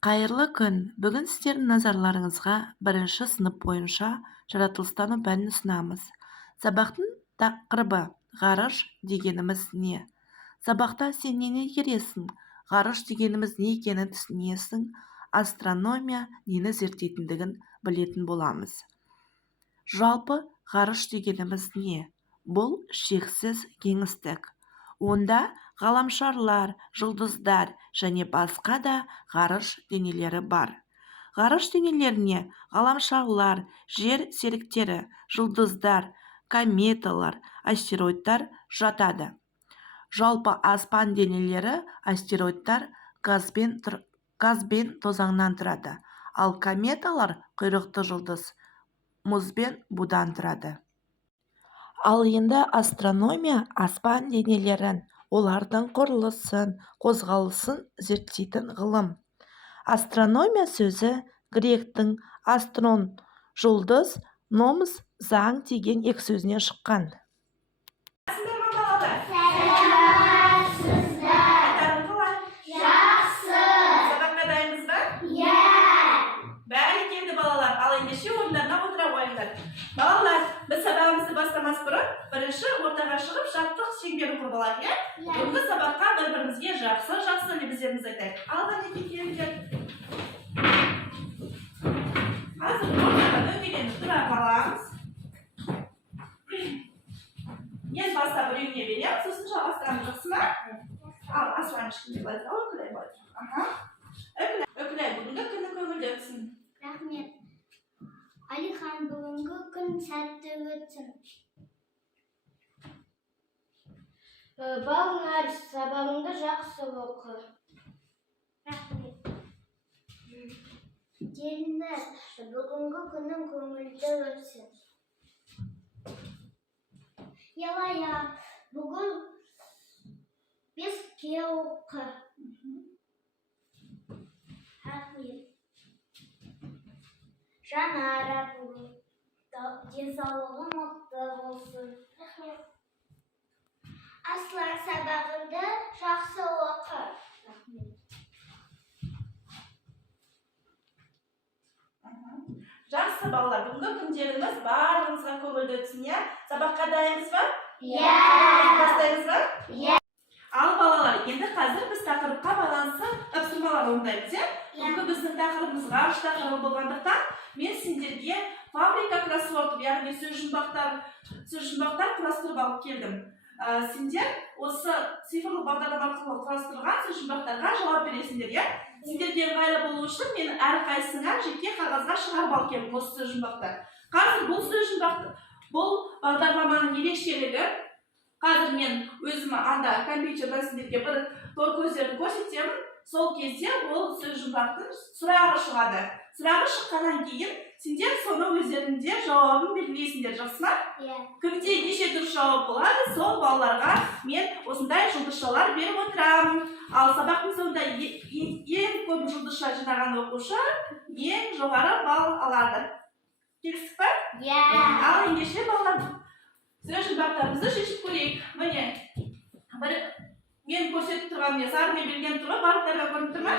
Қайырлы күн! Бүгін сіздердің назарларыңызға бірінші сынып бойынша жаратылыстану пәнін ұсынамыз. Сабақтың тақырыбы ғарыш дегеніміз не? Сабақта сен нені игересің? Ғарыш дегеніміз не екенін түсінесің. Астрономия нені зерттейтіндігін білетін боламыз. Жалпы ғарыш дегеніміз не? Бұл шексіз кеңістік. Онда ғаламшарлар, жұлдыздар және басқа да ғарыш денелері бар. Ғарыш денелеріне ғаламшарлар, жер серіктері, жұлдыздар, кометалар, астероидтар жатады. Жалпы аспан денелері астероидтар газ бен тозаңнан тұрады, ал кометалар құйрықты жұлдыз мұз бен будан тұрады. Ал енді астрономия аспан денелерін, олардың құрылысын, қозғалысын зерттейтін ғылым. Астрономия сөзі гректің астрон жұлдыз, номос заң деген екі сөзінен шыққан. Сабаққа дайынбыз ба? Бәрі келді балалар, ал ендеше орындарына отыра қойыңдар. Балалар, біз сабағымызды бастамас бұрын бірінші ортаға шығып жаттық шеңберін құрып алайық. Бүгінгі сабаққа бір-бірімізге жақсы лебіздерімізді айтайық. Алға неге келіңдер. Қазір ортаға дөңгеленіп тұра қаламыз. Мен бастап біреуіне беремін, сосын жалғастырамыз, жақсы ма? Ал Аслан ешкімге былай тұра, өкілай былай тұра. Өкілай, бүгінгі күні көңілді өтсін. Рахмет. Алихан, бүгінгі күн сәтті өтсін. Балнар, сабағыңды жақсы оқы. Рахмет. Дельнар, бүгінгі күнің көңілді өтсін. Елая, бүгін беске оқы. Рахмет. Жанара, бүгін денсаулығы мықты болсын. Рахмет. Аслан, сабағыңды жақсы оқы. Рахмет. Жақсы балалар, бүгінгі күндеріңіз барлығыңызға көңілді өтсін, иә? Сабаққа дайынбыз ба? Бастаймыз ба? Ал балалар, енді қазір біз тақырыпқа байланысты тапсырмалар орындаймыз, иә? Бүгінгі біздің тақырыбымыз ғарыш тақырыбы болғандықтан, мен сендерге фабрика кроссворд, яғни сөз жұмбақтар құрастырып алып келдім. Сендер осы цифрлық бағдарлама арқылы құрастырылған сөз жұмбақтарға жауап бересіңдер, иә? Сендерге ыңғайлы болу үшін мен әрқайсыңа жеке қағазға шығарып алып келдім осы сөз жұмбақты. Қазір бұл сөз жұмбақты, бұл бағдарламаның ерекшелігі, қазір мен өзім анда компьютерден сендерге бір тор көздерін көрсетемін. Сол кезде ол сөз жұмбақтың сұрағы шығады. Сұрағы шыққаннан кейін сендер соны өздерінде жауабын белгілейсіңдер, жақсы ма? Кімде неше дұрыс жауап болады, сол балаларға мен осындай жұлдызшалар беріп отырамын. Ал сабақтың соңында ең көп жұлдызша жинаған оқушы ең жоғары балл алады. Келістік па? Ал ендеше балалар, сөз жұмбақтарымызды шешіп көрейік. Міне, мен көрсетіп тұрған сарымен белген тұрға барлықтарға көрініп тұр ма?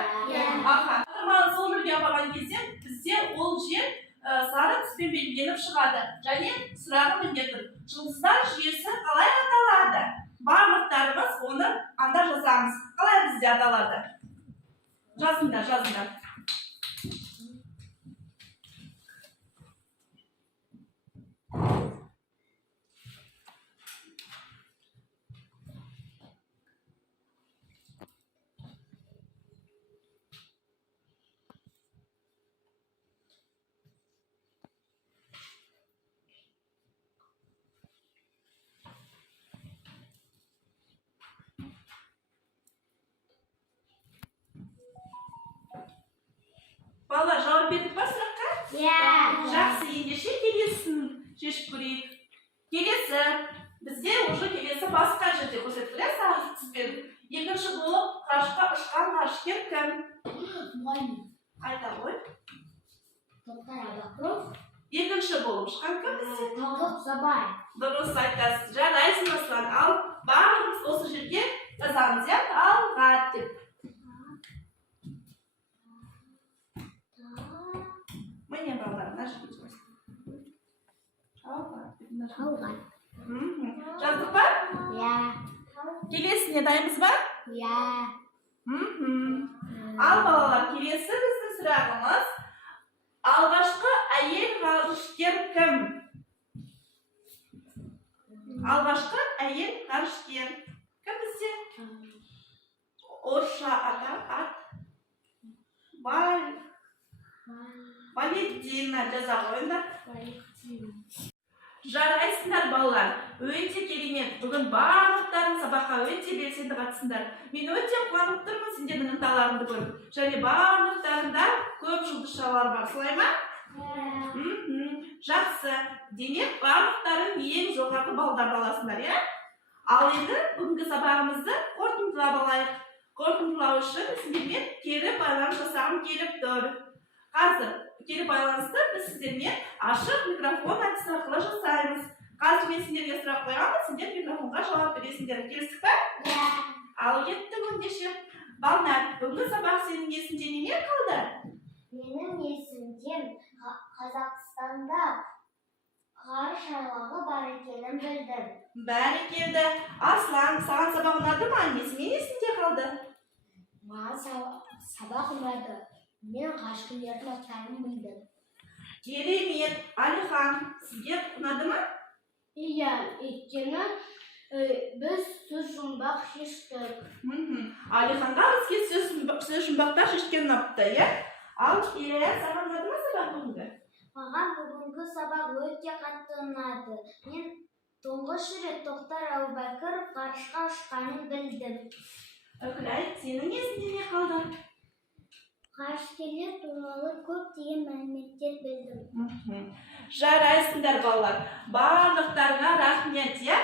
Аха. Батырманы сол жерге апарған кезде бізде ол жер сары түспен белгіленіп шығады. Және сұрағы мінде тұр. Жұлдыздар жүйесі қалай аталады? Барлықтарымыз оны анда жазамыз. Қалай бізде аталады? Жазыңдар. Балалар, жауап бердік па сұраққа? Жақсы, ендеше келесін шешіп көрейік. Келесі, бізде уже келесі басқа жерде көрсетілді, сары түспен. Екінші болып ғарышқа ұшқан ғарышкер кім? Айта ғой. Екінші болып ұшқан кім бізде? Тоқтабай. Дұрыс айтасыз, жарайсың Аслан. Ал барлығымыз осы жерге жазамыз, иә? Талғат деп. Талған. Жаздық па? Я. Келесіне дайынбыз ба? Я. Ал балалар, келесі біздің сұрағымыз. Алғашқы әйел ғарышкер кім? Алғашқы әйел ғарышкер кім бізде? Орысша ат. Валентина жаза қойыңдар. Жарайсыңдар балалар, өте керемет. Бүгін барлықтарың сабаққа өте белсенді қатысыңдар. Мен өте қуанып тұрмын сендердің ынталарыңды көріп. Және барлықтарында көп жұлдызшалар бар, солай ма? Жақсы. Демек, барлықтарың ең жоғарғы балдар баласыңдар, иә? Ал енді бүгінгі сабағымызды қорытындылап алайық. Қорытындылау үшін сіздермен кері байланыс жасағым келіп тұр. Қазір кері байланысты біз сіздермен ашық микрофон әдісі арқылы жасаймыз. Қазір мен сендерге сұрақ қойғанда сендер микрофонға жауап бересіңдер. Келістік па? Я. Ал кеттік ендеше. Балнар, бүгінгі сабақ сенің есіңде неме қалды? Менің есімде Қазақстанда ғарыш айлағы бар екенін білдім. Бәрекелді. Аслан, саған сабақ ұнады ма? Несімен есіңде қалды? Маған сабақ ұнады. Мен ғарышкерлердің аттарын білдім. Керемет. Алихан, сізге ұнады ма? Иә, өйткені біз сөз жұмбақ шештік. Алиханға бізге сөз жұмбақтар шешкен ұнапты, иә? Ал Ирая, саған ұнады ма сабақ бүгінгі? Маған бүгінгі сабақ өте қатты ұнады. Мен тұңғыш рет Тоқтар Әубәкіров ғарышқа ұшқанын білдім. Үкілай, сенің есіңде не қалды? Ғарышкерлер туралы көптеген мәліметтер білдім. Жарайсыңдар балалар. Барлықтарыңа рахмет, иә?